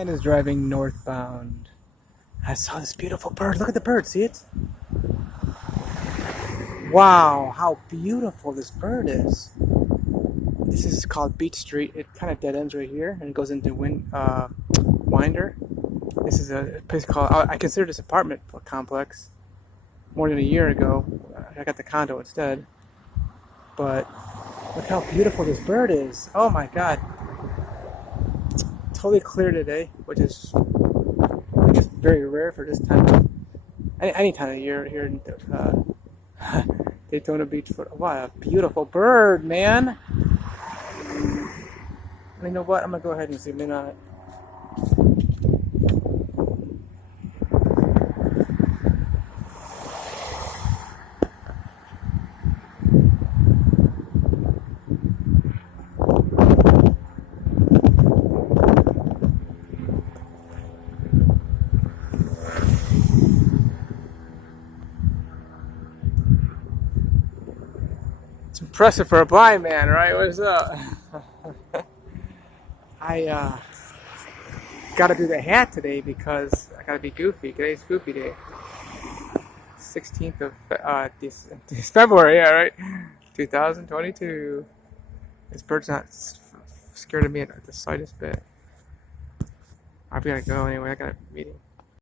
And is driving northbound. I saw this beautiful bird. Look at the bird. See it? Wow, how beautiful this bird is. This is called Beach Street. It kind of dead ends right here and goes into Winder. This is a place called, I consider this apartment complex. More than a year ago, I got the condo instead. But look how beautiful this bird is. Oh my God. Totally clear today, which is just very rare for this time. Any time of the year here in Daytona Beach. What a beautiful bird, man. And you know what? I'm going to go ahead and zoom in on it. It's impressive for a blind man, right? What's up? I gotta do the hat today because I gotta be goofy. Today's Goofy Day. 16th of this February, yeah, right? 2022. This bird's not scared of me at the slightest bit. I've gotta go anyway. I got a meeting.